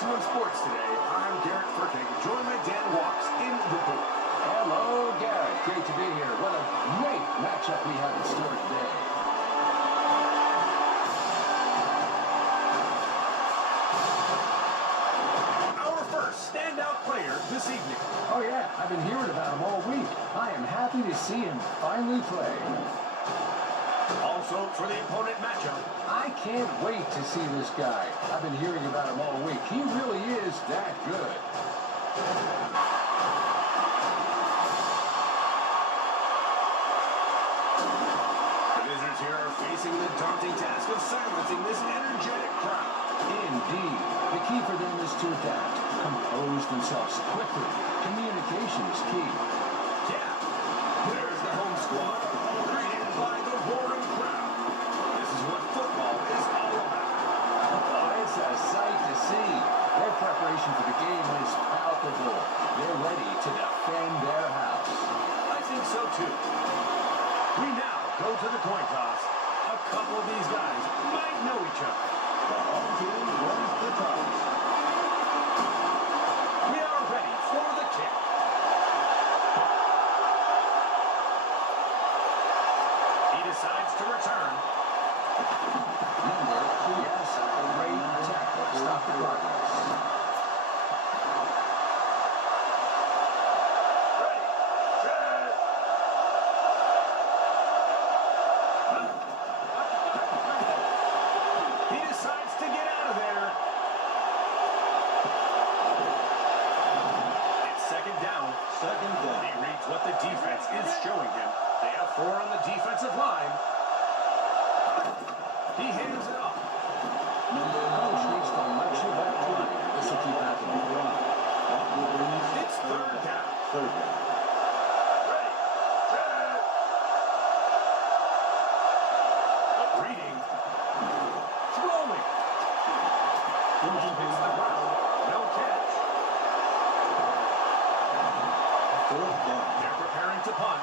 Maximum Sports today. I'm Garrett Furtick, joined by Dan Walks in the booth. Hello, Garrett. Great to be here. What a great matchup we have in store today. Our first standout player this evening. Oh, yeah. I've been hearing about him all week. I am happy to see him finally play. Also for the opponent matchup. I can't wait to see this guy. I've been hearing about him all week. He really is that good. The visitors here are facing the daunting task of silencing this energetic crowd. Indeed. The key for them is to adapt, compose themselves quickly. Communication is key. Yeah, there's the home squad, greeted by the roaring crowd. This is what football is all about. Oh, it's a sight to see. Their preparation for the game is palpable. They're ready to defend their house. I think so too. We now go to the coin toss. A couple of these guys might know each other. The home team wins the toss. We are ready for the kick. He decides to return. Number 2, yes, a great tackle. Stop the progress. Ready, set. He decides to get out of there. It's second down. Second down. He reads what the defense is showing him. They have 4 on the defensive line. He hands it off. Coach needs to let you back play. This will keep happening. It's third down. Third down. Ready, set. Reading. Throwing. Ball hits the ground. No catch. Fourth down. They're preparing to punt,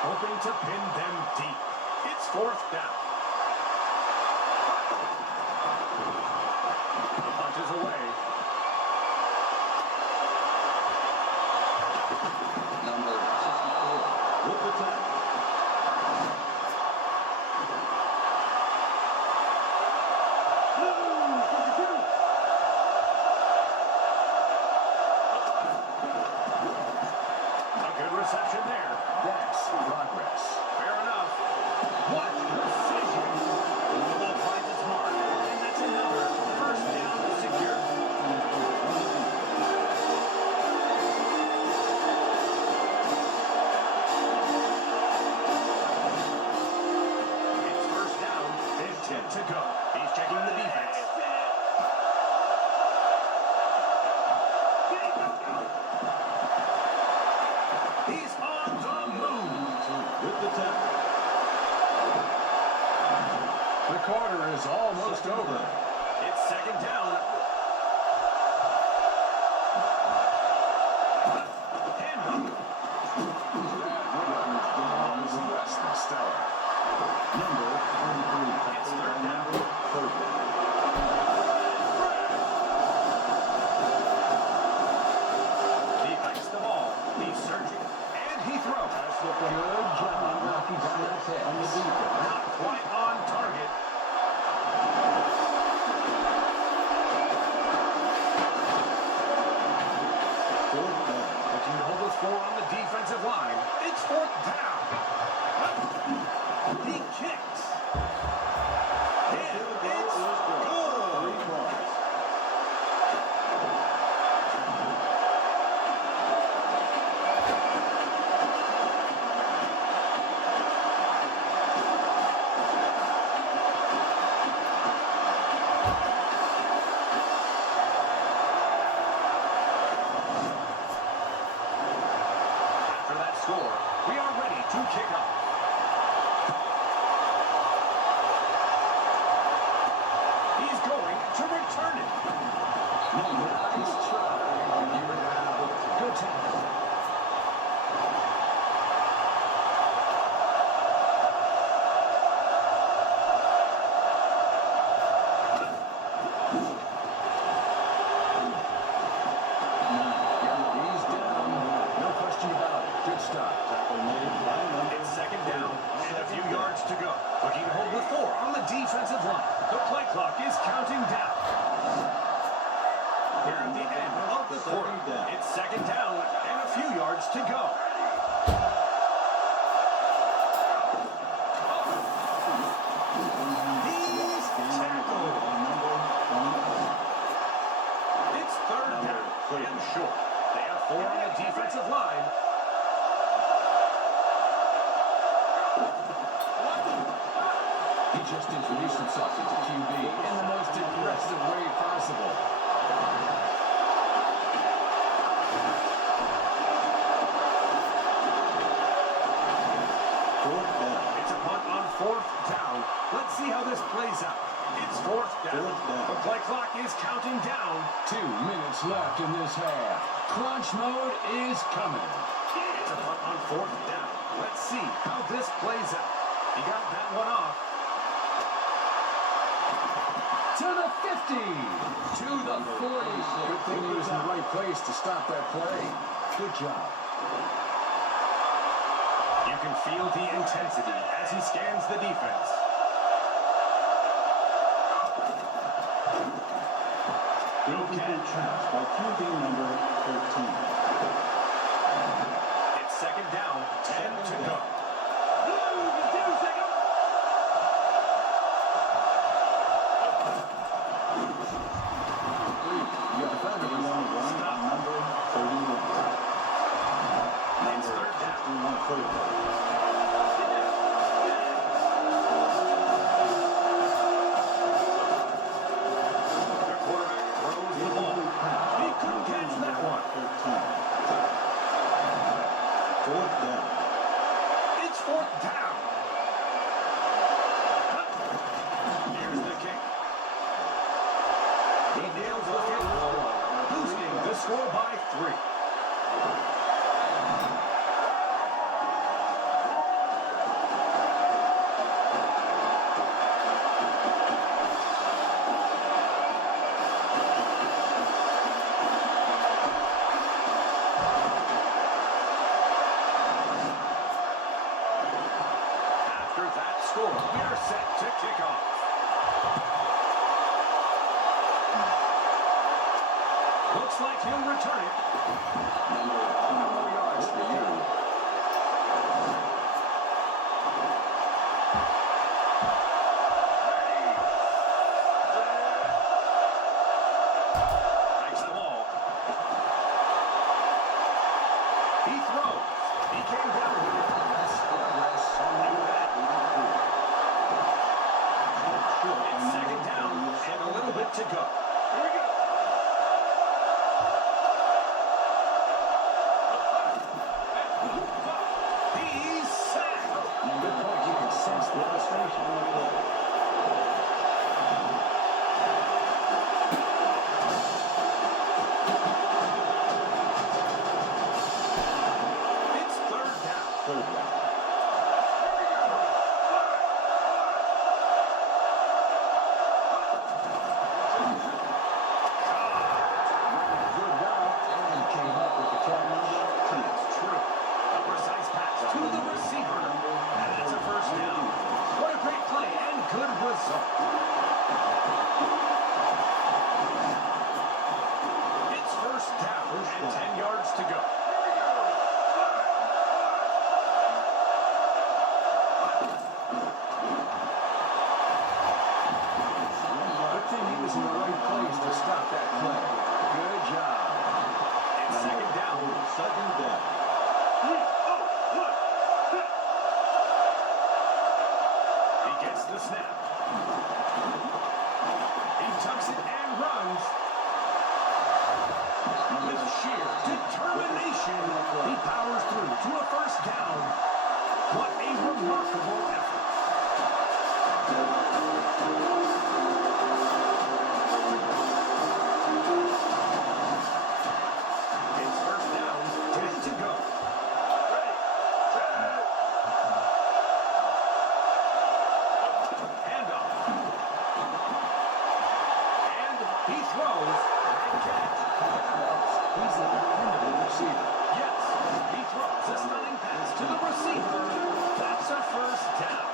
hoping to pin them deep. It's fourth down. The punt is away. Number 64. With the tackle. A good reception there. That's progress. Fair enough. What precision! The ball finds its mark, and that's another first down secure. It's first down and 10 to go. He's checking the defense. He's on the move. With the tackle. The quarter is almost over. It's second down. And Less than stellar. Number 23. it's third down. Third down. He hikes the ball. He's searching. And he throws. Good job knocking down that On the pass. defense. Not quite on target. Fourth down. Looking to hold his 4 on the defensive line. It's fourth down. He kicks. And it's good. 3 points. After that score, we are ready to kick off. He's going to return it. Nice try. You're out. Good tackle. Here at the end of the quarter. It's second down and a few yards to go. He's tackled. It's third down and short. They have 4 on the defensive line. He just introduced himself as a QB in the most aggressive way possible. It's a punt on 4th down. Let's see how this plays out. It's 4th down. The play clock is counting down. 2 minutes left in this half. Crunch mode is coming. It's a punt on 4th down. Let's see how this plays out. He got that one off. To the 50. To the 40. Good thing he was in the right place to stop that play. Good job. You can feel the intensity as he scans the defense. Incomplete pass by QB number 13. It's second down, 10 to go. You got a family. Number 31. It's third down. 61 Their quarterback throws the ball. He couldn't catch that one. 4th down. It's 4th down. Here's the kick. He nails the field goal, boosting the score by 3. After that score, we are set to kick off. Looks like he'll return it. Number 4 yards for you. Takes the ball. He throws. He came down with it. It's second down and a little bit to go. Here we go. He's sacked. Good point. You can sense the frustration on the play. It's third down. Good route and came up with the catch. It's true. A precise pass to the receiver. And it's a first down. What a great play and good result. It's first down and 10 yards to go. Good thing he was in the right place to stop that play. Good job. It's second down. Second down. He gets the snap. He tucks it and runs. With sheer determination, he powers through to a first down. What a remarkable effort. It's first down, 10 to go. Handoff. And he throws. Great catch. He's a dependable receiver. Yes, he throws a stunning pass to the receiver. That's a first down.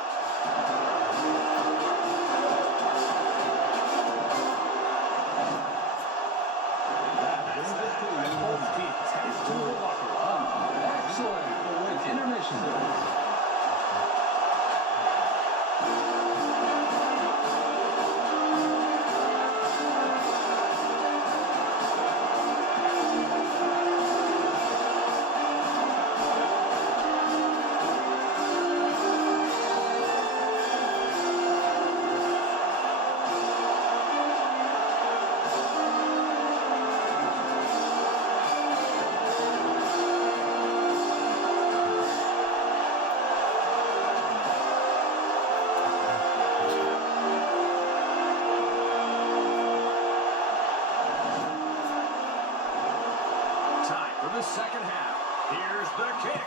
the second half. Here's the kick.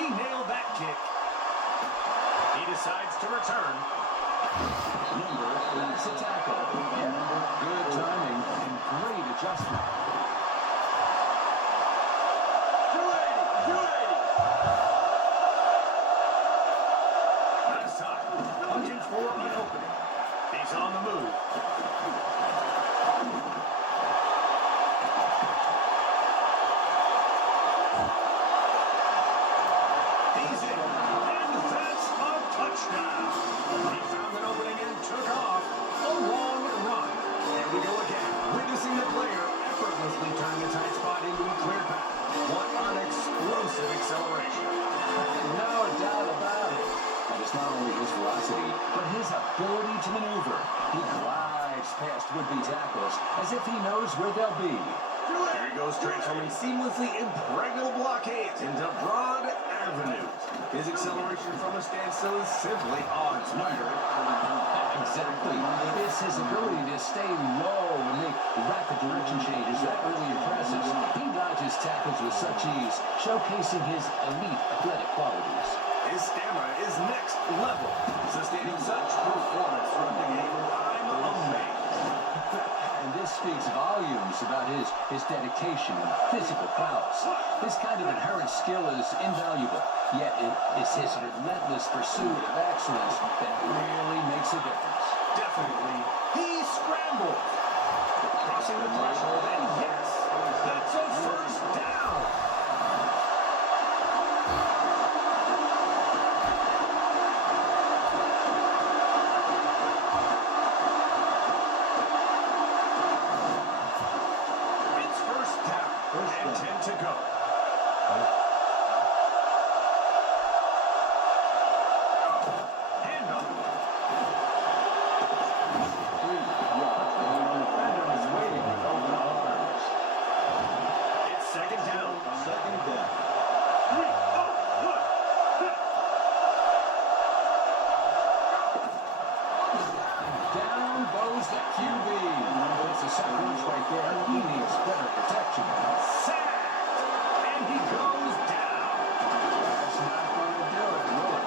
He nailed that kick. He decides to return. That's a tackle. Yeah, good timing and great adjustment. 280. Nice time. Hunting for an opening. He's on the move. He's in. And that's a touchdown. He found an opening and took off. A long run. Here we go again. Witnessing the player effortlessly turn the tight spot into a clear path. What an explosive acceleration. No doubt about it. And it's not only his velocity, but his ability to maneuver. He glides past would-be tackles as if he knows where they'll be. There he goes, transforming seamlessly impregnable blockades into broad avenues. His acceleration from a standstill is simply awe-inspiring. Exactly. It's his ability to stay low and make rapid direction changes that really impresses. He dodges tackles with such ease, showcasing his elite athletic qualities. His stamina is next level. Sustaining such performance from the game, I'm amazed. And this speaks volumes about his dedication and physical prowess. This kind of inherent skill is invaluable, yet it is his relentless pursuit of excellence that really makes a difference. Definitely, he scrambles. Crossing the threshold, and yes, that's a first down. It's first down, and 10 to go. Hand off. It's second down. Second down. Down goes the QB. It's a sacrilege right there. He needs better protection. Sacked, and he goes down. That's not going to do it, really.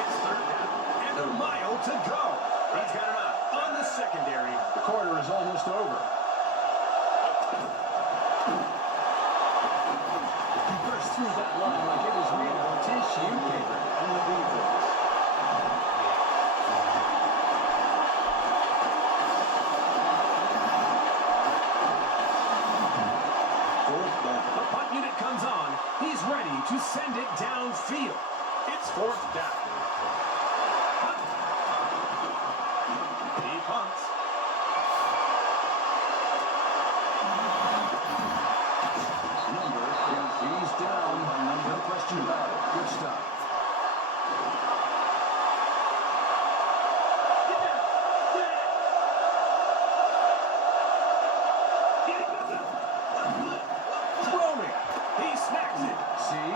It's third down, and a mile to go. He's got an eye on the secondary. The quarter is almost over. He burst through that line like it was made of tissue paper. On the defense. Fourth down. The punt unit comes on. He's ready to send it downfield. It's fourth down. Punt. He punts. He's down. No question about it. Good stuff. Throwing. He snacks it. See?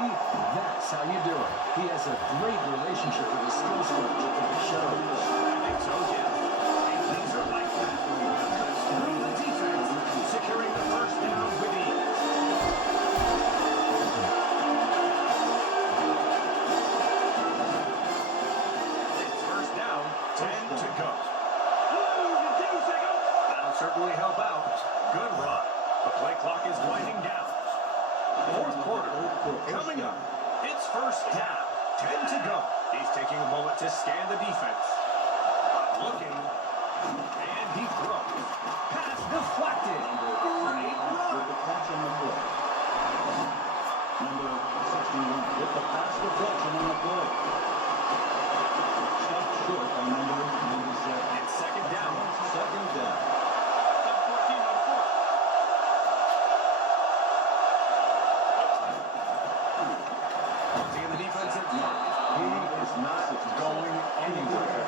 That's how you do it. He has a great relationship with his skills coach. It shows. I think so, yeah. And things are like that. Through the defense, securing the first down with ease. It's first down, 10 to go. That'll certainly help out. Good run. The play clock is winding down. Fourth quarter coming up. It's first down, 10 to go. He's taking a moment to scan the defense. Looking, and he throws. Pass deflected. Great With run. the catch on the play. Number 61 with the pass deflection on the play. Stopped short by number 97. It's second down. Second down. Taking the defensive front. He is not going anywhere.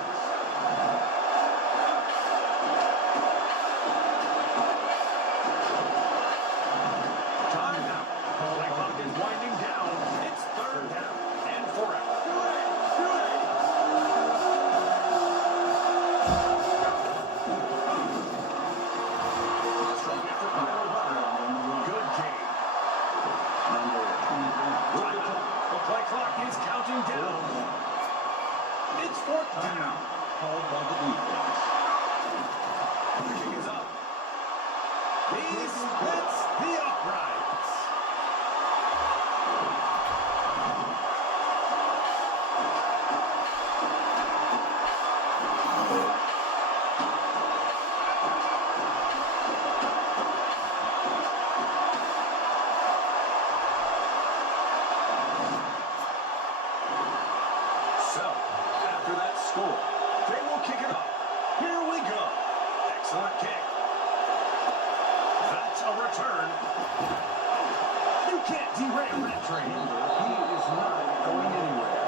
He splits the uprights. So, after that score, they will kick it off. Here we go. Excellent kick. That's a return. You can't derail that train. He is not going anywhere.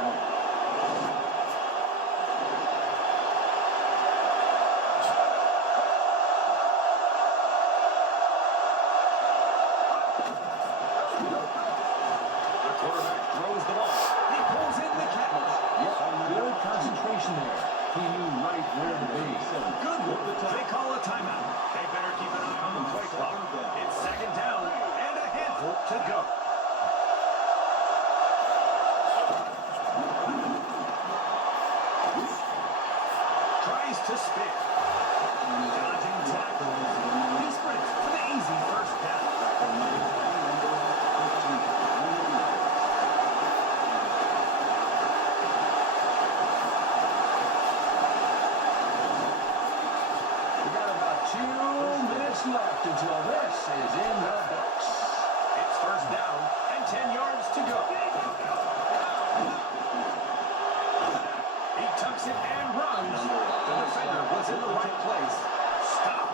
The quarterback throws the ball. He pulls in the catch. Yep, good concentration there. He knew right where to be. Good work. They call a timeout. They better keep an eye on the play clock. It's second down and a handful to go. Tries to spin. Dodging tackle. He sprints for the easy first down. We got about 2 minutes left until this is in the books. It's first down and 10 yards to go. He tucks it and runs. The defender was in the right place. Stop.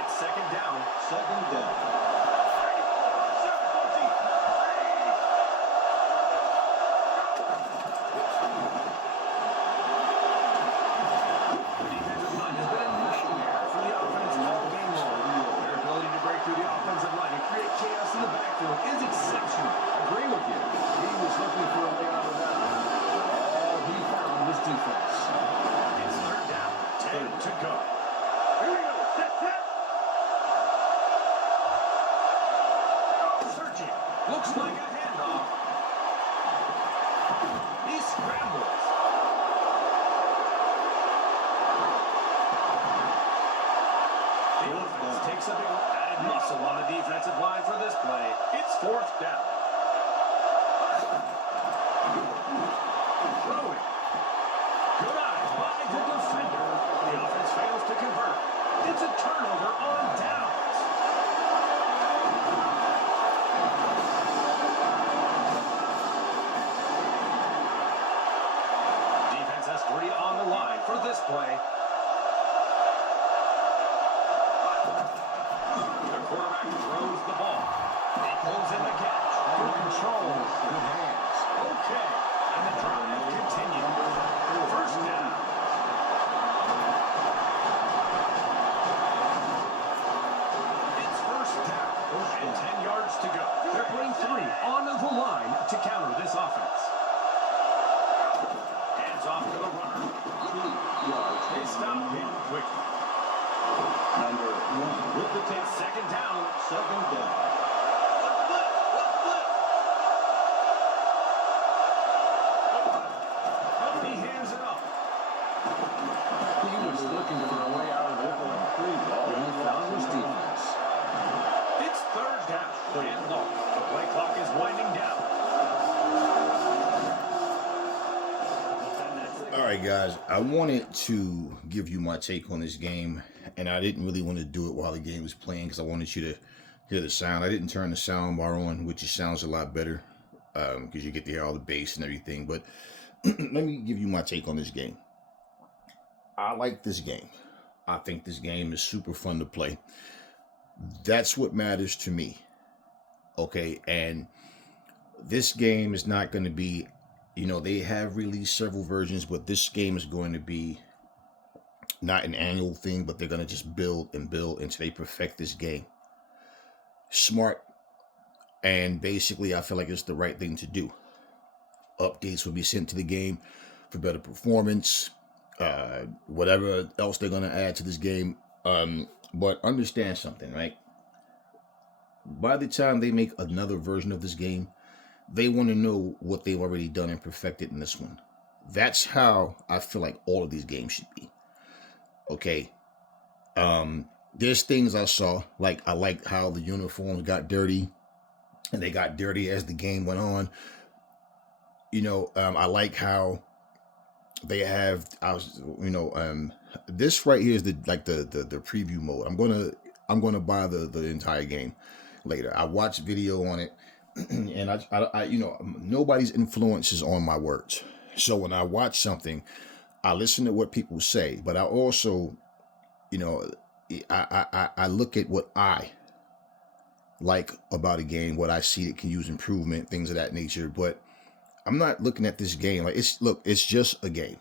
It's second down. Second down. The defensive line has been a nightmare for the offense all game long. Their ability to break through the offensive line and create chaos in the backfield is exceptional. Agree with you. He was looking for a way out of that. All he found was defense. It's third down. 10 to go. Here we go. Set. Searching. Looks like a handoff. He scrambles. The offense takes a bit added muscle on the defensive line for this play. It's fourth down. Throwing. Good eyes by the defender. The offense fails to convert. It's a turnover on downs. Defense has 3 on the line for this play. The quarterback throws the ball. He pulls in the catch. Good control. Good hands. Okay. And the drive continues. First down. It's first down. And 10 yards to go. They're putting 3 on the line to counter this offense. Hands off to the runner. 2 yards. They stop him quickly. Number 1 with the It's second down. second down. He hands it off. He was looking for a way out of it. And he found his defense. It's third down and long. The play clock is winding down. All right, guys, I wanted to give you my take on this game, and I didn't really want to do it while the game was playing because I wanted you to hear the sound. I didn't turn the sound bar on, which sounds a lot better because you get to hear all the bass and everything. But let me give you my take on this game. I like this game. I think this game is super fun to play. That's what matters to me. Okay, and this game is not going to be, they have released several versions, but this game is going to be not an annual thing, but they're going to just build and build until they perfect this game. Smart. And basically, I feel like it's the right thing to do. Updates will be sent to the game for better performance, whatever else they're going to add to this game. But understand something, right? By the time they make another version of this game, they want to know what they've already done and perfected in this one. That's how I feel like all of these games should be. Okay. There's things I saw, like I like how the uniforms got dirty, and they got dirty as the game went on. I like how they have. This right here is the preview mode. I'm gonna buy the entire game later. I watched video on it, and nobody's influence is on my words. So when I watch something, I listen to what people say, but I also, I look at what I like about a game, what I see that can use improvement, things of that nature. But I'm not looking at this game like it's just a game.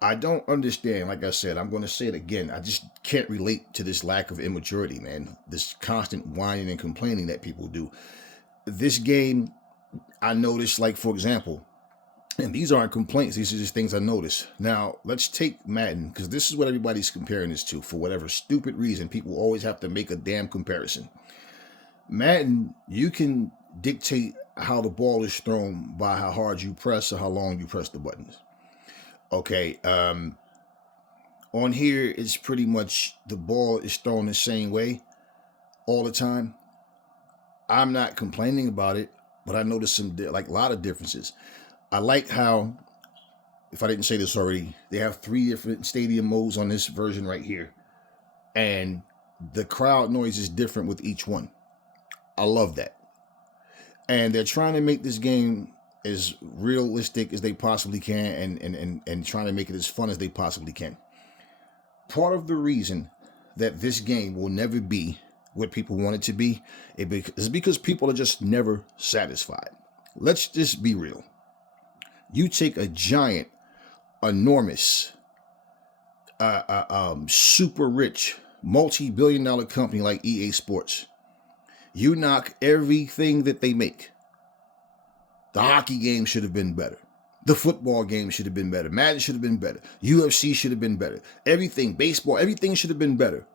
I don't understand. Like I said, I'm going to say it again. I just can't relate to this lack of immaturity, man. This constant whining and complaining that people do. This game, I noticed, like, for example, and these aren't complaints. These are just things I noticed. Now, let's take Madden, because this is what everybody's comparing this to. For whatever stupid reason, people always have to make a damn comparison. Madden, you can dictate how the ball is thrown by how hard you press or how long you press the buttons. Okay, on here, it's pretty much the ball is thrown the same way all the time. I'm not complaining about it, but I noticed a lot of differences. I like how, if I didn't say this already, they have 3 different stadium modes on this version right here. And the crowd noise is different with each one. I love that. And they're trying to make this game as realistic as they possibly can and trying to make it as fun as they possibly can. Part of the reason that this game will never be what people want it to be is because people are just never satisfied. Let's just be real. You take a giant, enormous, super rich, multi-billion-dollar company like EA Sports. You knock everything that they make. The hockey game should have been better. The football game should have been better. Madden should have been better. UFC should have been better. Everything, baseball, everything should have been better.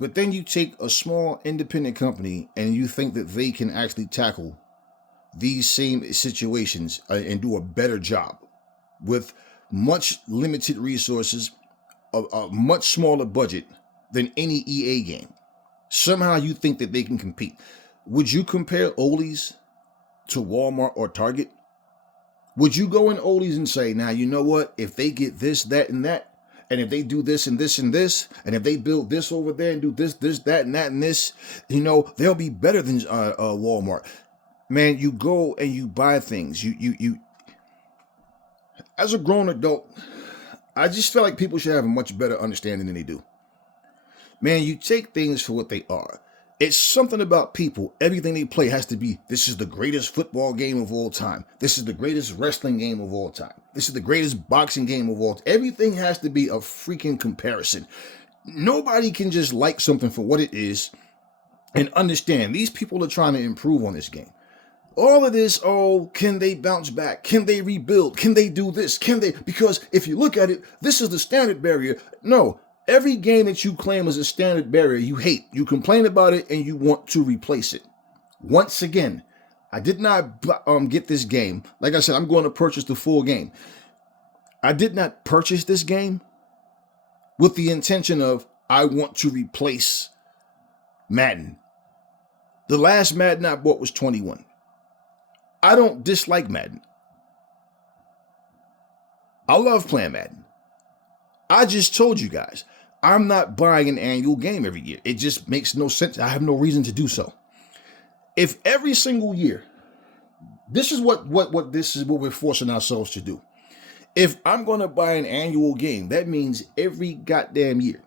But then you take a small independent company and you think that they can actually tackle these same situations and do a better job with much limited resources, a much smaller budget than any EA game. Somehow you think that they can compete. Would you compare Ollie's to Walmart or Target? Would you go in Ollie's and say, now, you know what? If they get this, that, and that, and if they do this and this and this, and if they build this over there and do this, that, and that, and this, they'll be better than Walmart. Man, you go and you buy things. You as a grown adult, I just feel like people should have a much better understanding than they do. Man, you take things for what they are. It's something about people. Everything they play has to be, this is the greatest football game of all time. This is the greatest wrestling game of all time. This is the greatest boxing game of all time. Everything has to be a freaking comparison. Nobody can just like something for what it is and understand these people are trying to improve on this game. All of this, can they bounce back? Can they rebuild? Can they do this? Because if you look at it, this is the standard barrier. No, every game that you claim as a standard barrier, you hate. You complain about it and you want to replace it. Once again, I did not get this game. Like I said, I'm going to purchase the full game. I did not purchase this game with the intention of, I want to replace Madden. The last Madden I bought was 21. I don't dislike Madden. I love playing Madden. I just told you guys, I'm not buying an annual game every year. It just makes no sense. I have no reason to do so. If every single year, this is what we're forcing ourselves to do. If I'm going to buy an annual game, that means every goddamn year,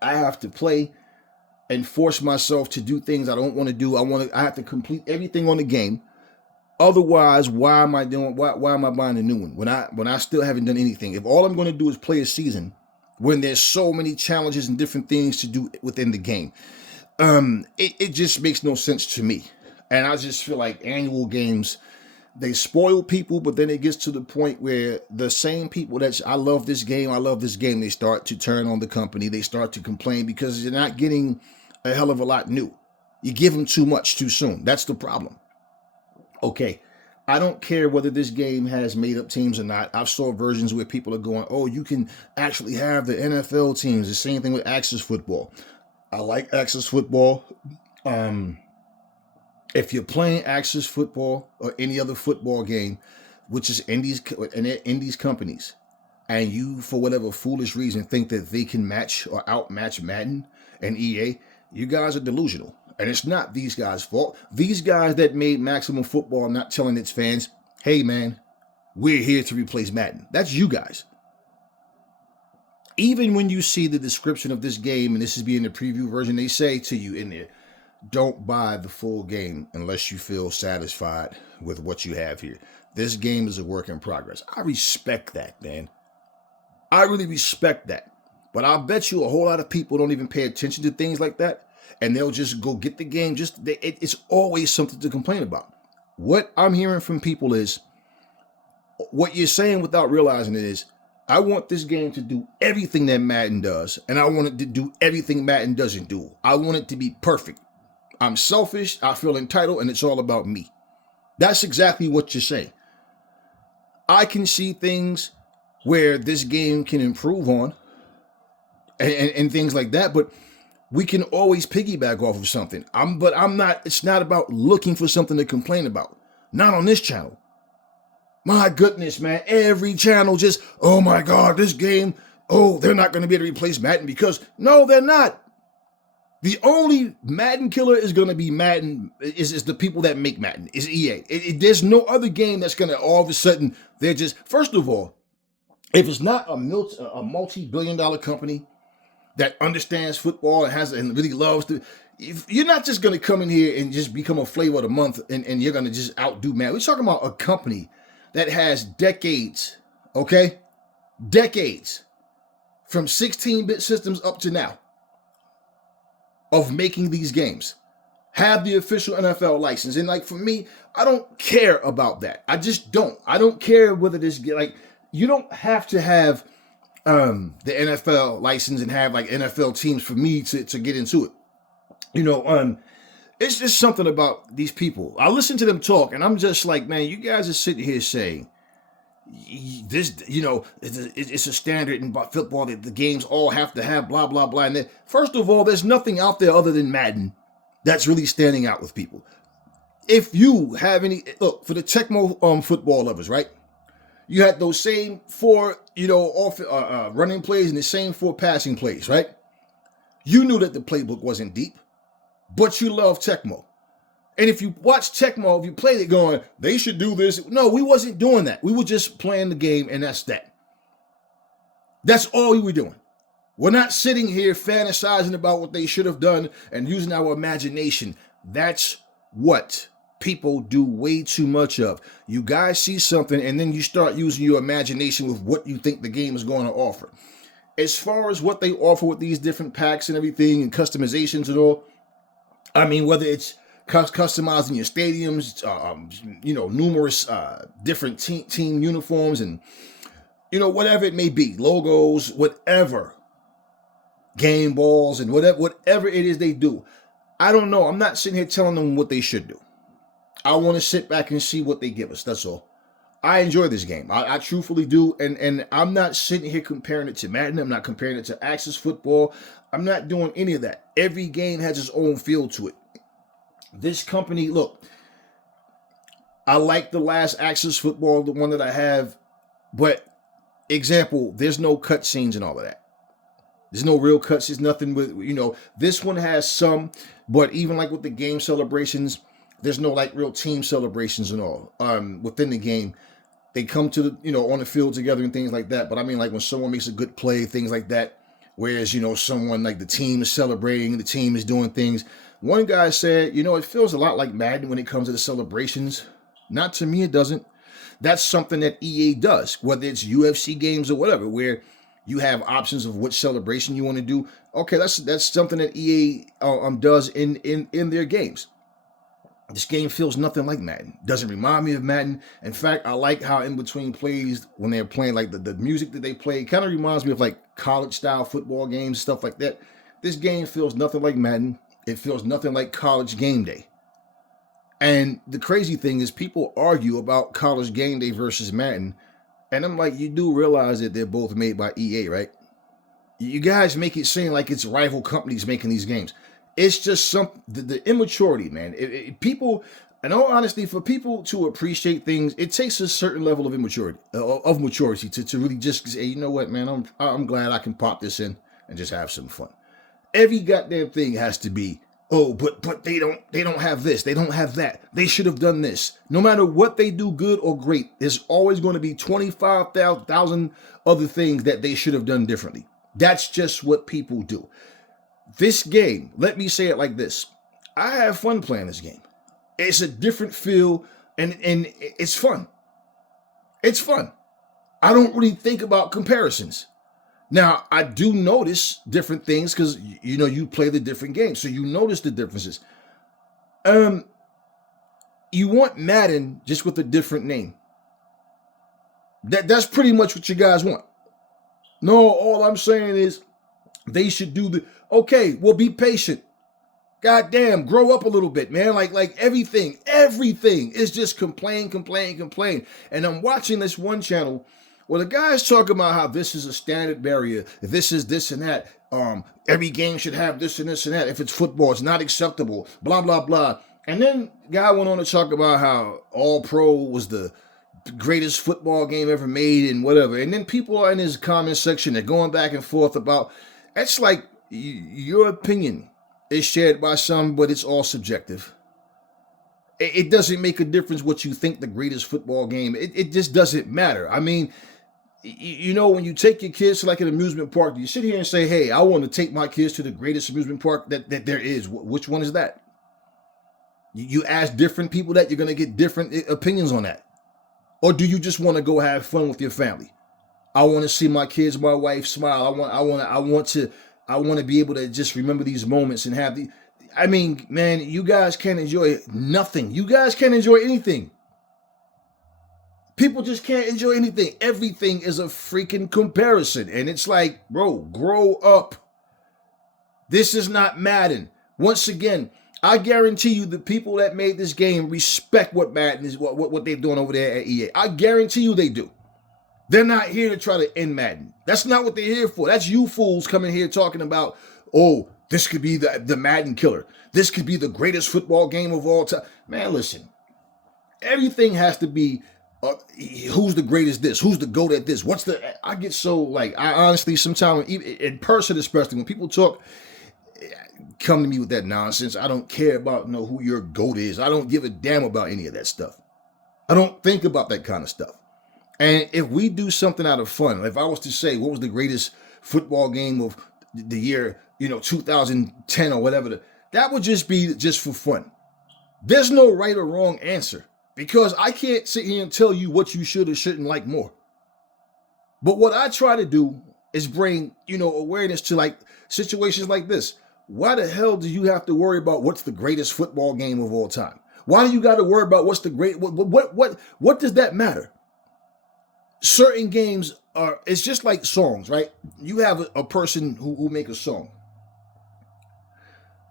I have to play and force myself to do things I don't want to do. I have to complete everything on the game. Otherwise, why am I buying a new one when I still haven't done anything? If all I'm going to do is play a season when there's so many challenges and different things to do within the game, it just makes no sense to me. And I just feel like annual games, they spoil people, but then it gets to the point where the same people I love this game, they start to turn on the company. They start to complain because you're not getting a hell of a lot new. You give them too much too soon. That's the problem. Okay, I don't care whether this game has made up teams or not. I've saw versions where people are going, oh, you can actually have the NFL teams. The same thing with Access Football. I like Access Football. If you're playing Access Football or any other football game, which is indies companies, and you, for whatever foolish reason, think that they can match or outmatch Madden and EA, you guys are delusional. And it's not these guys' fault. These guys that made Maximum Football are not telling its fans, hey man, we're here to replace Madden. That's you guys. Even when you see the description of this game, and this is being the preview version, they say to you in there, don't buy the full game unless you feel satisfied with what you have here. This game is a work in progress. I respect that, man. I really respect that. But I'll bet you a whole lot of people don't even pay attention to things like that. And they'll just go get the game. It's always something to complain about. What I'm hearing from people is, what you're saying without realizing it is, I want this game to do everything that Madden does. And I want it to do everything Madden doesn't do. I want it to be perfect. I'm selfish. I feel entitled. And it's all about me. That's exactly what you're saying. I can see things where this game can improve on and things like that, but we can always piggyback off of something. It's not about looking for something to complain about. Not on this channel. My goodness, man. Every channel just, oh my God, this game, oh, they're not going to be able to replace Madden because, no, they're not. The only Madden killer is going to be Madden, is the people that make Madden, is EA. There's no other game that's going to all of a sudden, they're just, first of all, if it's not a multi-billion-dollar company that understands football and really loves to, you're not just going to come in here and just become a flavor of the month and you're going to just outdo Madden. We're talking about a company that has decades, okay? Decades from 16-bit systems up to now of making these games, have the official NFL license. And like, for me, I don't care about that. I just don't. I don't care whether this, like, you don't have to have the NFL license and have like NFL teams for me to get into it. You know, it's just something about these people. I listen to them talk and I'm just like, man, you guys are sitting here saying this, you know, it's a standard in football that the games all have to have blah, blah, blah. And then, first of all, there's nothing out there other than Madden that's really standing out with people. If you have any, look, for the Tecmo football lovers, right? You had those same 4, you know, running plays and the same 4 passing plays, right? You knew that the playbook wasn't deep, but you love Tecmo. And if you watch Tecmo, if you played it going, they should do this. No, we wasn't doing that. We were just playing the game, and that's that. That's all we were doing. We're not sitting here fantasizing about what they should have done and using our imagination. That's what people do way too much of. You guys see something, and then you start using your imagination with what you think the game is going to offer. As far as what they offer with these different packs and everything and customizations and all, I mean, whether it's customizing your stadiums, you know, numerous different team uniforms and, you know, whatever it may be, logos, whatever, game balls and whatever it is they do. I don't know. I'm not sitting here telling them what they should do. I want to sit back and see what they give us. That's all. I enjoy this game. I truthfully do. And I'm not sitting here comparing it to Madden. I'm not comparing it to Access Football. I'm not doing any of that. Every game has its own feel to it. This company, look, I like the last Access Football, the one that I have, but example, there's no cutscenes and all of that. There's no real cutscenes, nothing with, you know, this one has some, but even like with the game celebrations, there's no like real team celebrations and all. Within the game, they come to the, you know, on the field together and things like that. But I mean, like when someone makes a good play, things like that. Whereas, you know, someone like the team is celebrating, the team is doing things. One guy said, you know, it feels a lot like Madden when it comes to the celebrations. Not to me, it doesn't. That's something that EA does, whether it's UFC games or whatever, where you have options of which celebration you want to do. Okay, that's something that EA does in their games. This game feels nothing like Madden. Doesn't remind me of Madden. In fact, I like how in between plays, when they're playing, like the music that they play, kind of reminds me of like college-style football games, stuff like that. This game feels nothing like Madden. It feels nothing like college game day. And the crazy thing is people argue about College Game Day versus Madden. And I'm like, you do realize that they're both made by EA, right? You guys make it seem like it's rival companies making these games. It's just the immaturity, man. People, in all honesty, for people to appreciate things, it takes a certain level of maturity to really just say, you know what, man, I'm glad I can pop this in and just have some fun. Every goddamn thing has to be, oh, but they don't have this, they don't have that, they should have done this. No matter what they do, good or great, there's always going to be 25,000 other things that they should have done differently. That's just what people do. This game, let me say it like this. I have fun playing this game. It's a different feel, and it's fun. It's fun. I don't really think about comparisons. Now, I do notice different things because, you know, you play the different games, so you notice the differences. You want Madden just with a different name. That's pretty much what you guys want. No, all I'm saying is they should do okay, well, be patient. Goddamn, grow up a little bit, man. Like everything is just complain. And I'm watching this one channel where the guy's talking about how this is a standard barrier. This is this and that. Every game should have this and this and that. If it's football, it's not acceptable. Blah, blah, blah. And then the guy went on to talk about how All Pro was the greatest football game ever made and whatever. And then people are in his comment section, they're going back and forth about, it's like your opinion is shared by some, but it's all subjective. It doesn't make a difference what you think the greatest football game, it just doesn't matter. I mean, you know, when you take your kids to like an amusement park, you sit here and say, hey, I want to take my kids to the greatest amusement park that there is. Which one is that? You ask different people that, you're going to get different opinions on that. Or do you just want to go have fun with your family? I want to see my kids, my wife smile. I want to be able to just remember these moments and have I mean, man, you guys can't enjoy nothing. You guys can't enjoy anything. People just can't enjoy anything. Everything is a freaking comparison. And it's like, bro, grow up. This is not Madden. Once again, I guarantee you the people that made this game respect what Madden is, what they're doing over there at EA. I guarantee you they do. They're not here to try to end Madden. That's not what they're here for. That's you fools coming here talking about, oh, this could be the Madden killer. This could be the greatest football game of all time. Man, listen. Everything has to be, who's the greatest this? Who's the GOAT at this? I get so, like, I honestly, sometimes, in person especially, when people talk, come to me with that nonsense. I don't care about who your GOAT is. I don't give a damn about any of that stuff. I don't think about that kind of stuff. And if we do something out of fun, if I was to say what was the greatest football game of the year, 2010 or whatever, that would just be just for fun. There's no right or wrong answer because I can't sit here and tell you what you should or shouldn't like more. But what I try to do is bring, awareness to like situations like this. Why the hell do you have to worry about what's the greatest football game of all time? Why do you got to worry about what's the great, what does that matter? Certain games it's just like songs, right? You have a person who make a song.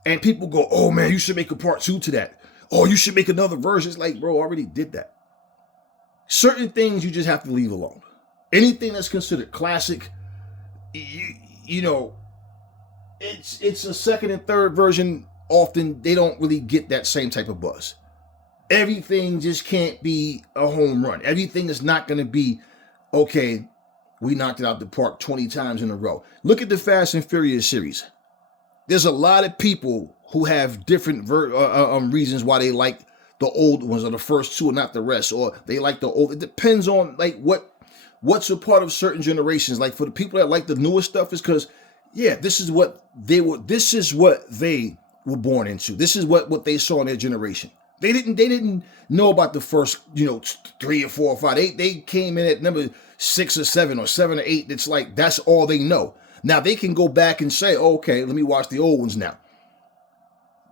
And people go, oh man, you should make a part 2 to that. Oh, you should make another version. It's like, bro, I already did that. Certain things you just have to leave alone. Anything that's considered classic, it's a second and third version. Often they don't really get that same type of buzz. Everything just can't be a home run. Everything is not going to be, okay, we knocked it out the park 20 times in a row. Look at the Fast and Furious series. There's a lot of people who have different reasons why they like the old ones or the first two and not the rest, or they like the old. It depends on like what's a part of certain generations. Like for the people that like the newer stuff, is because this is what they were born into. This is what they saw in their generation. They didn't know about the first 3 or 4 or 5. They came in at number 6 or 7 or 7 or 8. It's like that's all they know. Now they can go back and say, oh, okay, let me watch the old ones now.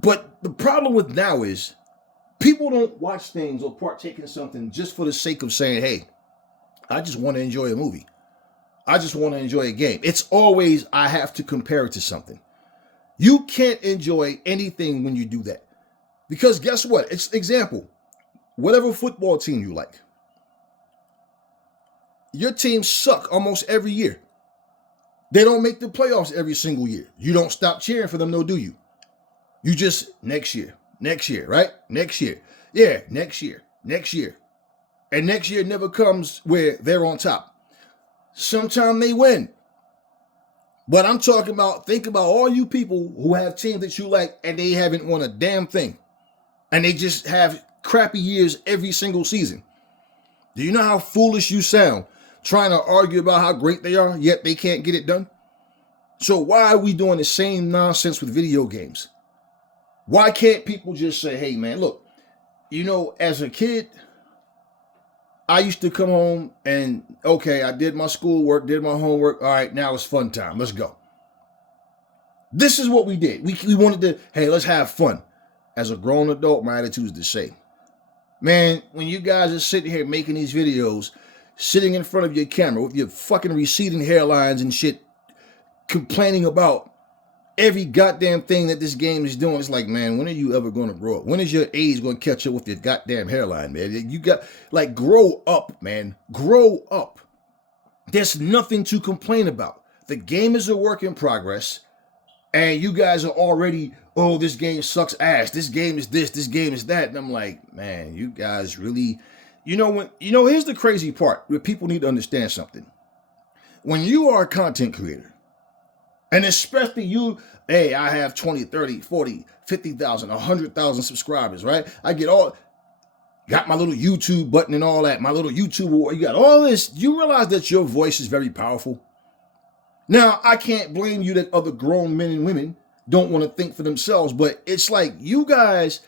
But the problem with now is people don't watch things or partake in something just for the sake of saying, hey, I just want to enjoy a movie. I just want to enjoy a game. It's always, I have to compare it to something. You can't enjoy anything when you do that. Because guess what? It's example. Whatever football team you like, your teams suck almost every year. They don't make the playoffs every single year. You don't stop cheering for them, though, do you? You just next year, right? Next year. Yeah, next year. And next year never comes where they're on top. Sometime they win. But I'm talking about, think about all you people who have teams that you like and they haven't won a damn thing. And they just have crappy years every single season. Do you know how foolish you sound trying to argue about how great they are, yet they can't get it done? So why are we doing the same nonsense with video games? Why can't people just say, hey, man, look, you know, as a kid, I used to come home and, okay, I did my schoolwork, did my homework. All right, now it's fun time. Let's go. This is what we did. We wanted to, hey, let's have fun. As a grown adult, my attitude is the same. Man, when you guys are sitting here making these videos, sitting in front of your camera with your fucking receding hairlines and shit, complaining about every goddamn thing that this game is doing, it's like, man, when are you ever going to grow up? When is your age going to catch up with your goddamn hairline, man? You got, like, grow up, man. Grow up. There's nothing to complain about. The game is a work in progress, and you guys are already, oh, this game sucks ass. This game is this game is that. And I'm like, man, you guys really, here's the crazy part where people need to understand something. When you are a content creator, and especially you, hey, I have 20, 30, 40, 50,000, 100,000 subscribers, right? I got my little YouTube button and all that, my little YouTube, you got all this. You realize that your voice is very powerful. Now, I can't blame you that other grown men and women don't want to think for themselves, but it's like you guys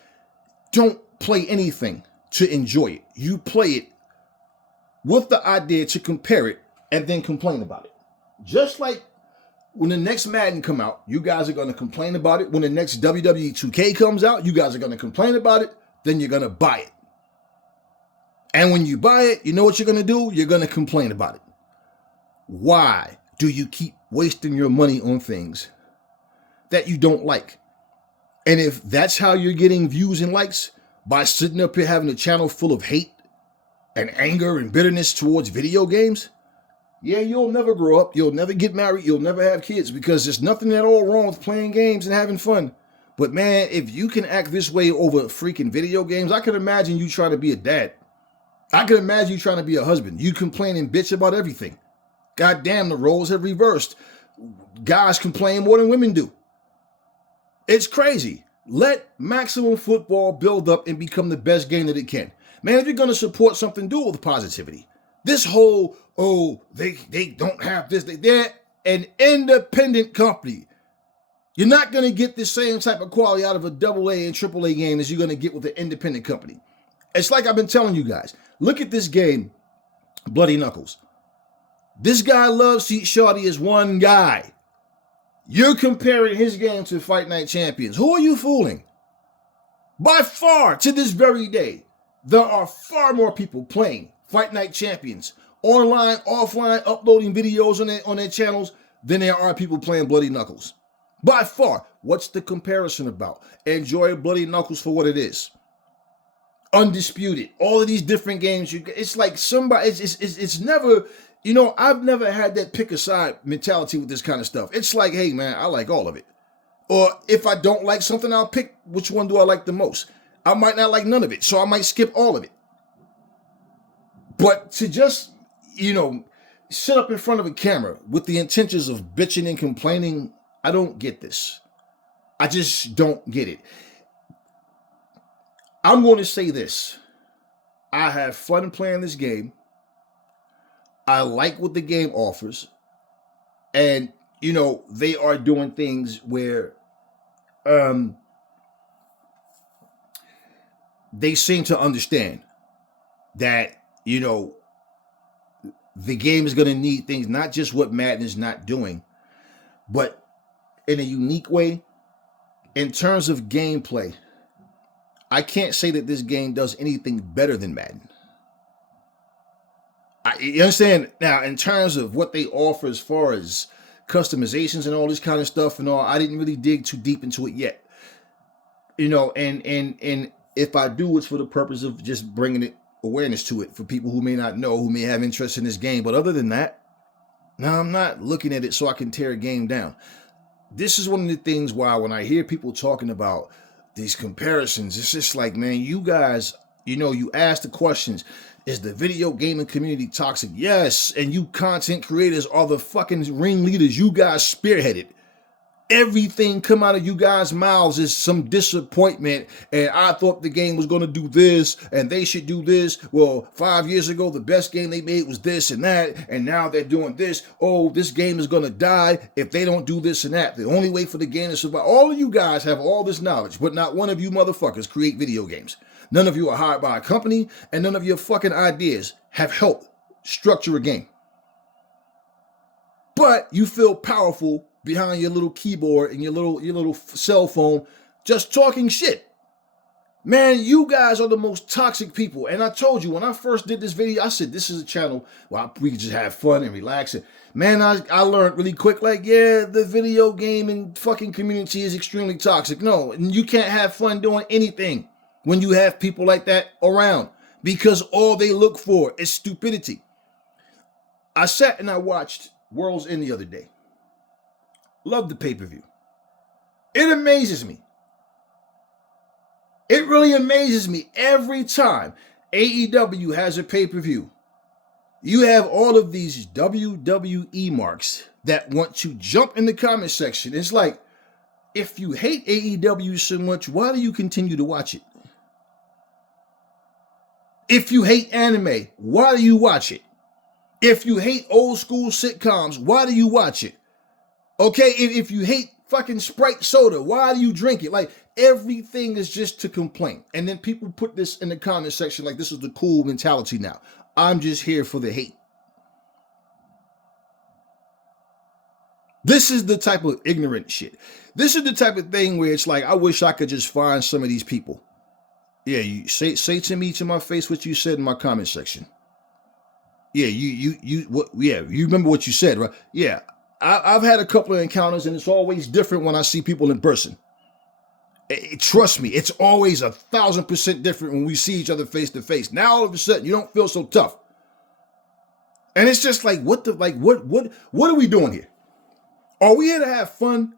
don't play anything to enjoy it. You play it with the idea to compare it and then complain about it. Just like when the next Madden come out, you guys are going to complain about it. When the next WWE 2K comes out, you guys are going to complain about it. Then you're going to buy it. And when you buy it, you know what you're going to do? You're going to complain about it. Why do you keep wasting your money on things that you don't like? And if that's how you're getting views and likes, by sitting up here having a channel full of hate and anger and bitterness towards video games, yeah, you'll never grow up. You'll never get married. You'll never have kids, because there's nothing at all wrong with playing games and having fun. But man, if you can act this way over freaking video games, I can imagine you trying to be a dad. I can imagine you trying to be a husband. You complain and bitch about everything. God damn, the roles have reversed. Guys complain more than women do. It's crazy. Let Maximum Football build up and become the best game that it can. Man, if you're going to support something, do it with positivity. This whole, oh, they don't have this. They're an independent company. You're not going to get the same type of quality out of a AA and AAA game as you're going to get with an independent company. It's like I've been telling you guys. Look at this game, Bloody Knuckles. This guy loves Seat Shawty as one guy. You're comparing his game to Fight Night Champions. Who are you fooling? By far, to this very day, there are far more people playing Fight Night Champions online, offline, uploading videos on their channels than there are people playing Bloody Knuckles. By far. What's the comparison about? Enjoy Bloody Knuckles for what it is. Undisputed. All of these different games. It's like somebody, it's never, I've never had that pick a side mentality with this kind of stuff. It's like, hey man, I like all of it. Or if I don't like something, I'll pick which one do I like the most. I might not like none of it, so I might skip all of it. But to just, sit up in front of a camera with the intentions of bitching and complaining, I don't get this. I just don't get it. I'm going to say this. I have fun playing this game. I like what the game offers. And, they are doing things where they seem to understand that, the game is going to need things, not just what Madden is not doing, but in a unique way. In terms of gameplay, I can't say that this game does anything better than Madden. You understand? Now, in terms of what they offer as far as customizations and all this kind of stuff and all, I didn't really dig too deep into it yet. you know, and if I do, it's for the purpose of just bringing it awareness to it for people who may not know, who may have interest in this game. But other than that, now I'm not looking at it so I can tear a game down. This is one of the things why when I hear people talking about these comparisons, it's just like, man, you guys, you know, you ask the questions, is the video gaming community toxic? Yes. And you content creators are the fucking ringleaders. You guys spearheaded. Everything come out of you guys' mouths is some disappointment. And I thought the game was going to do this and they should do this. Well, 5 years ago, the best game they made was this and that. And now they're doing this. Oh, this game is going to die if they don't do this and that. The only way for the game to survive. All of you guys have all this knowledge, but not one of you motherfuckers create video games. None of you are hired by a company, and none of your fucking ideas have helped structure a game. But you feel powerful behind your little keyboard and your little cell phone just talking shit. Man, you guys are the most toxic people. And I told you when I first did this video, I said this is a channel where we can just have fun and relax. And man, I learned really quick, like, yeah, the video game and fucking community is extremely toxic. No, and you can't have fun doing anything when you have people like that around, because all they look for is stupidity. I sat and I watched World's End the other day. Love the pay-per-view. It amazes me. It really amazes me every time AEW has a pay-per-view. You have all of these WWE marks that want to jump in the comment section. It's like, if you hate AEW so much, why do you continue to watch it? If you hate anime, why do you watch it? If you hate old school sitcoms, why do you watch it? Okay, if you hate fucking Sprite soda, why do you drink it? Like, everything is just to complain. And then people put this in the comment section like this is the cool mentality now. I'm just here for the hate. This is the type of ignorant shit. This is the type of thing where it's like, I wish I could just find some of these people. Yeah, you say to me to my face what you said in my comment section. Yeah, you remember what you said, right? Yeah, I've had a couple of encounters, and it's always different when I see people in person. Trust me, it's always 1,000% different when we see each other face to face. Now all of a sudden, you don't feel so tough, and it's just like, what are we doing here? Are we here to have fun,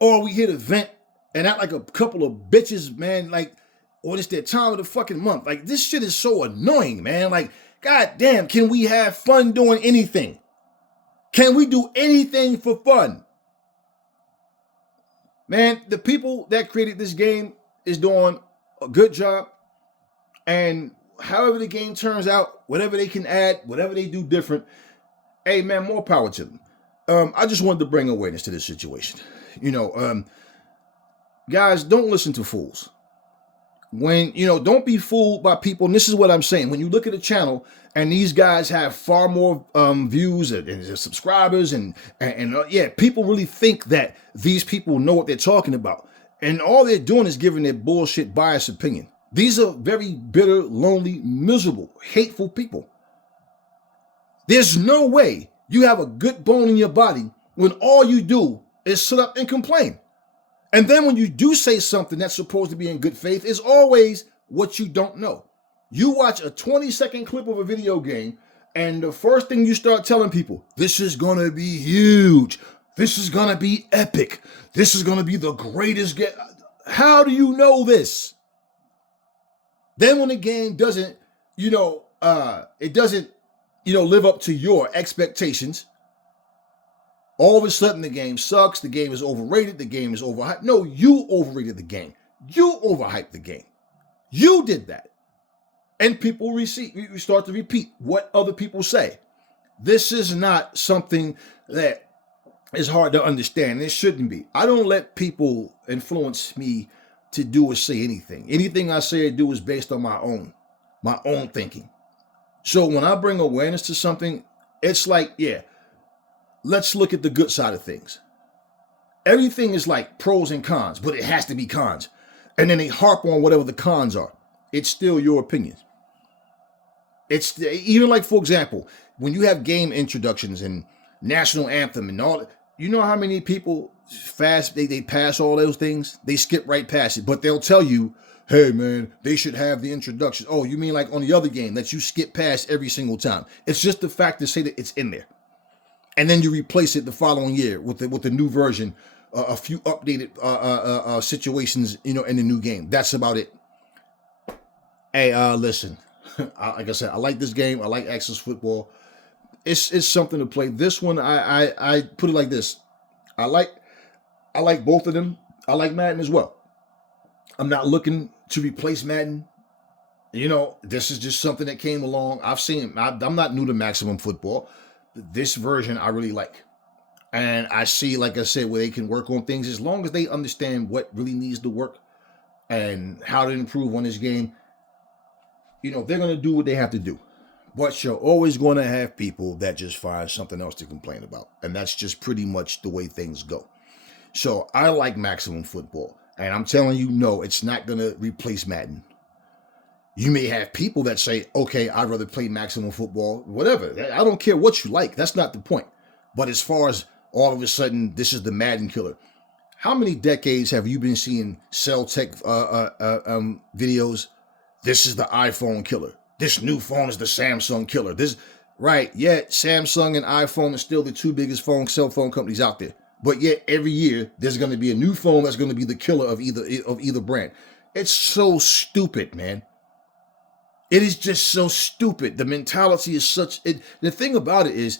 or are we here to vent and act like a couple of bitches, man? Like, or it's their time of the fucking month. Like, this shit is so annoying, man. Like, goddamn, can we have fun doing anything? Can we do anything for fun? Man, the people that created this game is doing a good job. And however the game turns out, whatever they can add, whatever they do different, hey, man, more power to them. I just wanted to bring awareness to this situation. You know, guys, don't listen to fools. Don't be fooled by people. And this is what I'm saying. When you look at a channel and these guys have far more views and subscribers and people really think that these people know what they're talking about. And all they're doing is giving their bullshit biased opinion. These are very bitter, lonely, miserable, hateful people. There's no way you have a good bone in your body when all you do is sit up and complain. And then when you do say something that's supposed to be in good faith, it's always what you don't know. You watch a 20-second clip of a video game, and the first thing you start telling people, this is going to be huge. This is going to be epic. This is going to be the greatest game. How do you know this? Then when the game doesn't, live up to your expectations, all of a sudden, the game sucks. The game is overrated. The game is overhyped. No, you overrated the game. You overhyped the game. You did that. And people start to repeat what other people say. This is not something that is hard to understand. It shouldn't be. I don't let people influence me to do or say anything. Anything I say or do is based on my own thinking. So when I bring awareness to something, it's like, yeah, let's look at the good side of things. Everything is like pros and cons, but it has to be cons. And then they harp on whatever the cons are. It's still your opinion. It's even like, for example, when you have game introductions and national anthem and all, you know how many people fast, they pass all those things. They skip right past it. But they'll tell you, hey, man, they should have the introduction. Oh, you mean like on the other game that you skip past every single time? It's just the fact to say that it's in there. And then you replace it the following year with the new version, a few updated situations, in the new game. That's about it. Hey, listen, like I said, I like this game. I like Access Football. It's something to play. This one, I put it like this. I like both of them. I like Madden as well. I'm not looking to replace Madden. This is just something that came along. I'm not new to Maximum Football. This version I really like. And I see, like I said, where they can work on things as long as they understand what really needs to work and how to improve on this game. They're going to do what they have to do. But you're always going to have people that just find something else to complain about. And that's just pretty much the way things go. So I like Maximum Football. And I'm telling you, no, it's not going to replace Madden. You may have people that say, okay, I'd rather play Maximum Football, whatever. I don't care what you like. That's not the point. But as far as all of a sudden, this is the Madden killer. How many decades have you been seeing cell tech videos? This is the iPhone killer. This new phone is the Samsung killer. Right, yet Samsung and iPhone are still the two biggest cell phone companies out there. But yet every year there's going to be a new phone that's going to be the killer of either brand. It's so stupid, man. It is just so stupid. The mentality is the thing about it is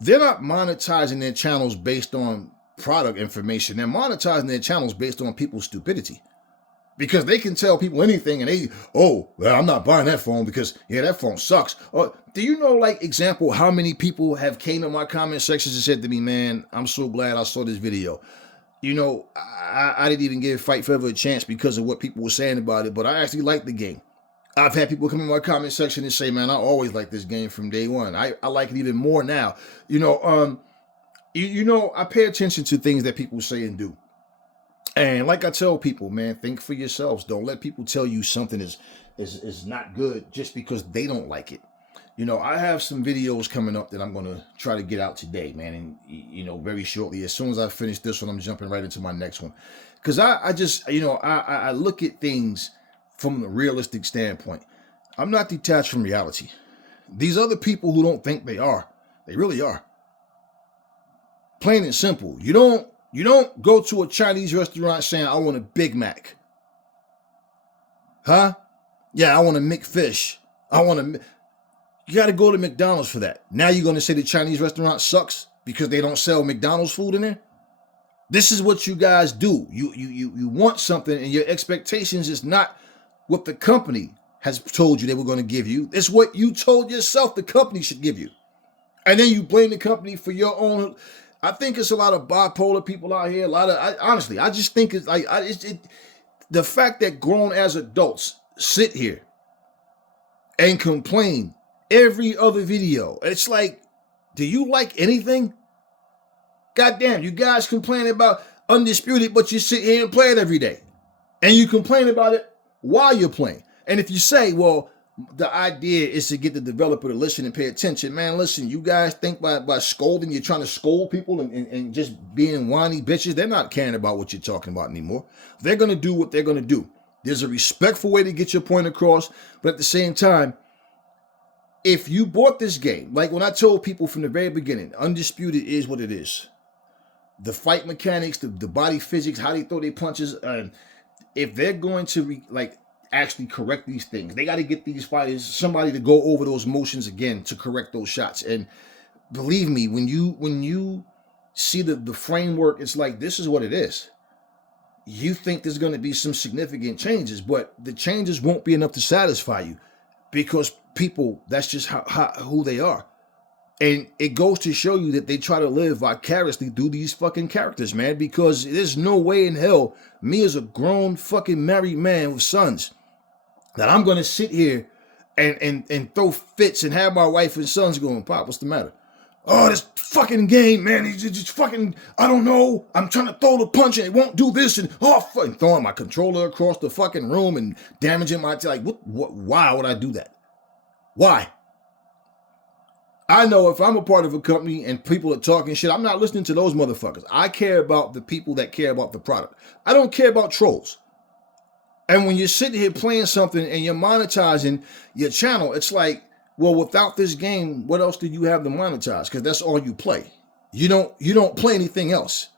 they're not monetizing their channels based on product information. They're monetizing their channels based on people's stupidity. Because they can tell people anything and I'm not buying that phone because, that phone sucks. Do you know, example, how many people have came in my comment sections and said to me, man, I'm so glad I saw this video. I didn't even give Fight Forever a chance because of what people were saying about it, but I actually like the game. I've had people come in my comment section and say, man, I always liked this game from day one. I like it even more now. I pay attention to things that people say and do. And like I tell people, man, think for yourselves. Don't let people tell you something is not good just because they don't like it. I have some videos coming up that I'm going to try to get out today, man. And, very shortly, as soon as I finish this one, I'm jumping right into my next one. Because I just, I look at things from a realistic standpoint. I'm not detached from reality. These other people who don't think they are, they really are. Plain and simple. You don't go to a Chinese restaurant saying, I want a Big Mac. Huh? Yeah, I want a McFish. You got to go to McDonald's for that. Now you're going to say the Chinese restaurant sucks because they don't sell McDonald's food in there? This is what you guys do. You want something and your expectations is not what the company has told you they were going to give you. It's what you told yourself the company should give you. And then you blame the company for your own. I think it's a lot of bipolar people out here. Honestly, I just think it's the fact that grown as adults sit here and complain every other video. It's like, do you like anything? Goddamn, you guys complain about Undisputed, but you sit here and play it every day. And you complain about it while you're playing. And if you say, well, the idea is to get the developer to listen and pay attention, man, listen, you guys think by scolding, you're trying to scold people and just being whiny bitches. They're not caring about what you're talking about anymore. They're going to do what they're going to do. There's a respectful way to get your point across. But at the same time, if you bought this game, like when I told people from the very beginning, Undisputed is what it is. The fight mechanics, the body physics, how they throw their punches, if they're going to actually correct these things, they got to get these fighters, somebody to go over those motions again to correct those shots. And believe me, when you see the framework, it's like, this is what it is. You think there's going to be some significant changes, but the changes won't be enough to satisfy you because people, that's just who they are. And it goes to show you that they try to live vicariously through these fucking characters, man, because there's no way in hell, me as a grown fucking married man with sons, that I'm going to sit here and throw fits and have my wife and sons going, Pop, what's the matter? Oh, this fucking game, man, it's just fucking, I don't know, I'm trying to throw the punch and it won't do this, and fucking throwing my controller across the fucking room and damaging my, why would I do that? Why? I know if I'm a part of a company and people are talking shit, I'm not listening to those motherfuckers. I care about the people that care about the product. I don't care about trolls. And when you're sitting here playing something and you're monetizing your channel, it's like, well, without this game, what else do you have to monetize? Because that's all you play. You don't play anything else.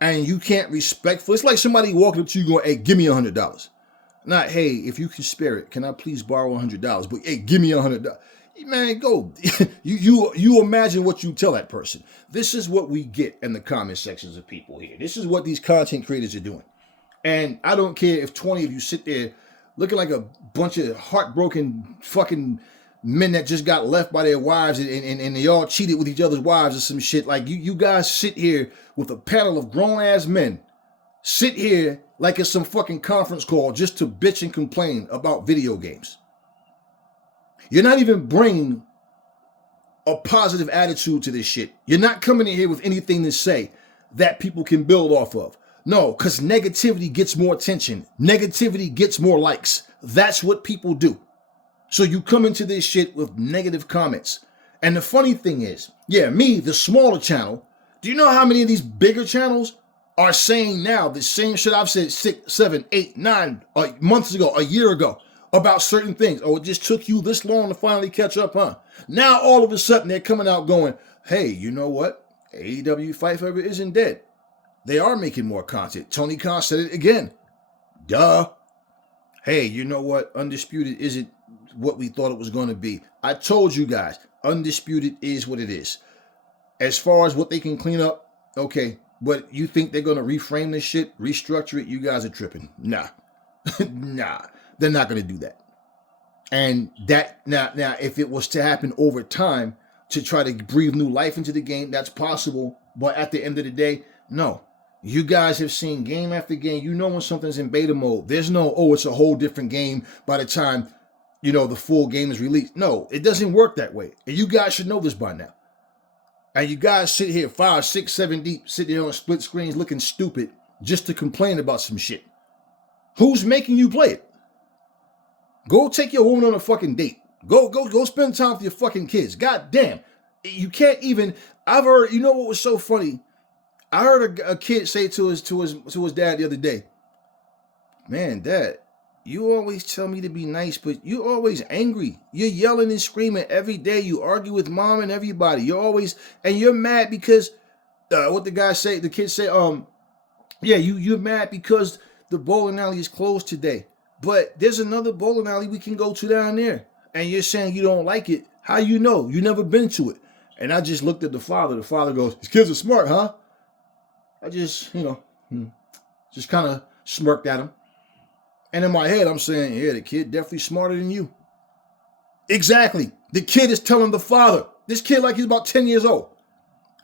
And you can't respectfully. It's like somebody walking up to you going, hey, give me $100. Not, hey, if you can spare it, can I please borrow $100? But hey, give me $100. Man, go. you imagine what you tell that person. This is what we get in the comment sections of people here. This is what these content creators are doing. And I don't care if 20 of you sit there looking like a bunch of heartbroken fucking men that just got left by their wives and they all cheated with each other's wives or some shit. Like you guys sit here with a panel of grown-ass men, sit here like it's some fucking conference call just to bitch and complain about video games. You're not even bringing a positive attitude to this shit. You're not coming in here with anything to say that people can build off of. No, because negativity gets more attention. Negativity gets more likes. That's what people do. So you come into this shit with negative comments. And the funny thing is, yeah, me, the smaller channel, do you know how many of these bigger channels are saying now the same shit I've said 6, 7, 8, 9 months ago, a year ago, about certain things? Oh, it just took you this long to finally catch up, huh? Now all of a sudden they're coming out going, hey, you know what? AEW Fight Forever isn't dead. They are making more content. Tony Khan said it again. Duh. Hey, you know what? Undisputed isn't what we thought it was going to be. I told you guys, Undisputed is what it is. As far as what they can clean up, okay. But you think they're going to reframe this shit, restructure it? You guys are tripping. Nah. Nah. They're not going to do that. And that, now, if it was to happen over time to try to breathe new life into the game, that's possible. But at the end of the day, no. You guys have seen game after game. You know when something's in beta mode. There's no, oh, it's a whole different game by the time, you know, the full game is released. No, it doesn't work that way. And you guys should know this by now. And you guys sit here 5, 6, 7 deep, sitting here on split screens looking stupid just to complain about some shit. Who's making you play it? Go take your woman on a fucking date. Go spend time with your fucking kids. God damn. You can't even, I've heard, you know what was so funny? I heard a kid say to his dad the other day, man, Dad, you always tell me to be nice, but you're always angry. You're yelling and screaming every day. You argue with mom and everybody. You're always, and you're mad because, what the kid say, yeah, you're mad because the bowling alley is closed today. But there's another bowling alley we can go to down there. And you're saying you don't like it. How you know? You never been to it. And I just looked at the father. The father goes, his kids are smart, huh? I just, just kind of smirked at him. And in my head, I'm saying, yeah, the kid definitely smarter than you. Exactly. The kid is telling the father, this kid like he's about 10 years old.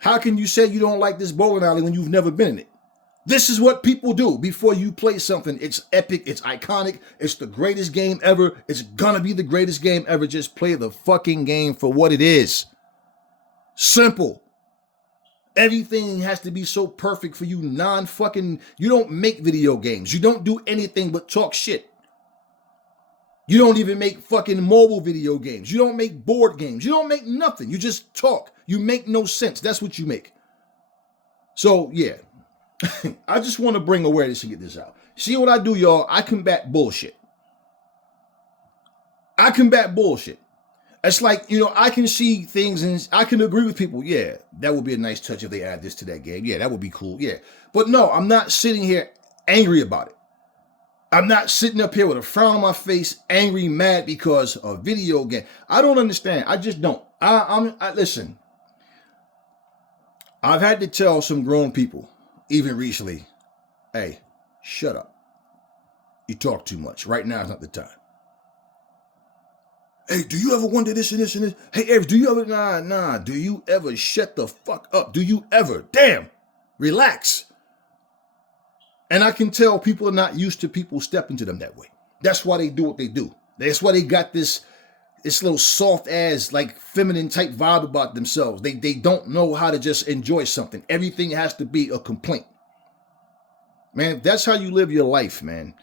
How can you say you don't like this bowling alley when you've never been in it? This is what people do before you play something. It's epic. It's iconic. It's the greatest game ever. It's gonna be the greatest game ever. Just play the fucking game for what it is. Simple. Everything has to be so perfect for you you don't make video games. You don't do anything but talk shit. You don't even make fucking mobile video games. You don't make board games. You don't make nothing. You just talk. You make no sense. That's what you make. So, yeah. I just want to bring awareness and get this out. See what I do, y'all? I combat bullshit. It's like, I can see things and I can agree with people. Yeah, that would be a nice touch if they add this to that game. Yeah, that would be cool. Yeah. But no, I'm not sitting here angry about it. I'm not sitting up here with a frown on my face, angry, mad because of a video game. I don't understand. I just don't. Listen, I've had to tell some grown people, even recently, hey, shut up. You talk too much. Right now is not the time. Hey, do you ever wonder this and this and this? Hey, Eric, do you ever? Nah. Do you ever shut the fuck up? Do you ever? Damn. Relax. And I can tell people are not used to people stepping to them that way. That's why they do what they do. That's why they got this little soft ass, like feminine type vibe about themselves. They don't know how to just enjoy something. Everything has to be a complaint. Man, if that's how you live your life, man.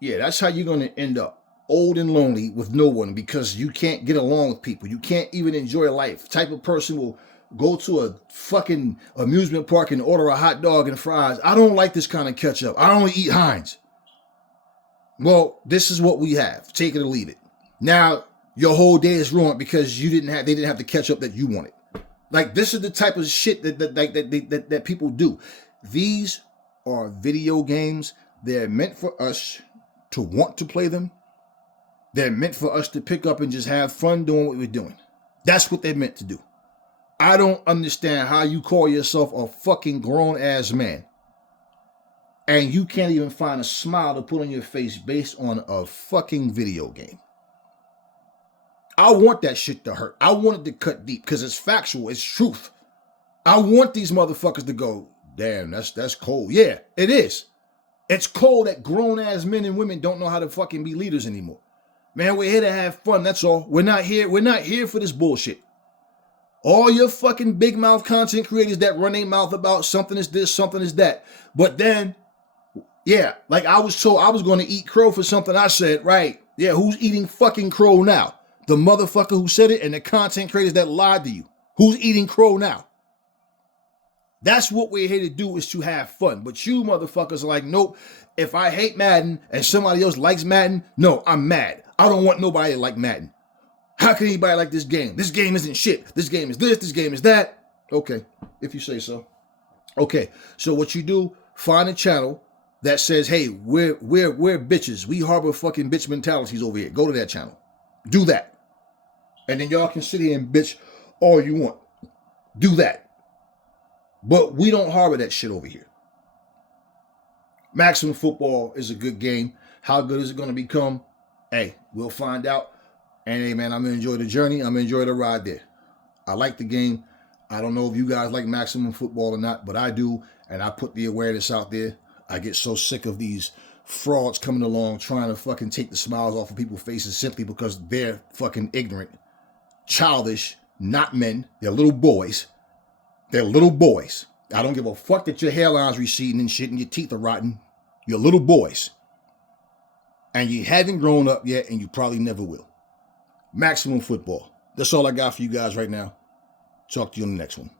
Yeah, that's how you're going to end up. old and lonely with no one because you can't get along with people. You can't even enjoy life. Type of person will go to a fucking amusement park and order a hot dog and fries. I don't like this kind of ketchup. I only eat Heinz. Well, this is what we have. Take it or leave it. Now, your whole day is ruined because they didn't have the ketchup that you wanted. Like, this is the type of shit that people do. These are video games. They're meant for us to want to play them. They're meant for us to pick up and just have fun doing what we're doing. That's what they're meant to do. I don't understand how you call yourself a fucking grown-ass man and you can't even find a smile to put on your face based on a fucking video game. I want that shit to hurt. I want it to cut deep because it's factual. It's truth. I want these motherfuckers to go, damn, that's cold. Yeah, it is. It's cold that grown-ass men and women don't know how to fucking be leaders anymore. Man, we're here to have fun. That's all. We're not here for this bullshit. All your fucking big mouth content creators that run their mouth about something is this, something is that. But then, yeah, like I was told I was going to eat crow for something I said, right? Yeah, who's eating fucking crow now? The motherfucker who said it and the content creators that lied to you. Who's eating crow now? That's what we're here to do, is to have fun. But you motherfuckers are like, nope, if I hate Madden and somebody else likes Madden, no, I'm mad. I don't want nobody to like Madden. How can anybody like this game? This game isn't shit. This game is this game is that. Okay, if you say so. Okay, so what you do, find a channel that says, hey, we're bitches. We harbor fucking bitch mentalities over here. Go to that channel. Do that. And then y'all can sit here and bitch all you want. Do that. But we don't harbor that shit over here. Maximum Football is a good game. How good is it going to become? Hey, we'll find out. And hey, man, I'm going to enjoy the journey. I'm going to enjoy the ride there. I like the game. I don't know if you guys like Maximum Football or not, but I do. And I put the awareness out there. I get so sick of these frauds coming along trying to fucking take the smiles off of people's faces simply because they're fucking ignorant, childish, not men. They're little boys. They're little boys. I don't give a fuck that your hairline's receding and shit and your teeth are rotten. You're little boys. And you haven't grown up yet and you probably never will. Maximum Football. That's all I got for you guys right now. Talk to you on the next one.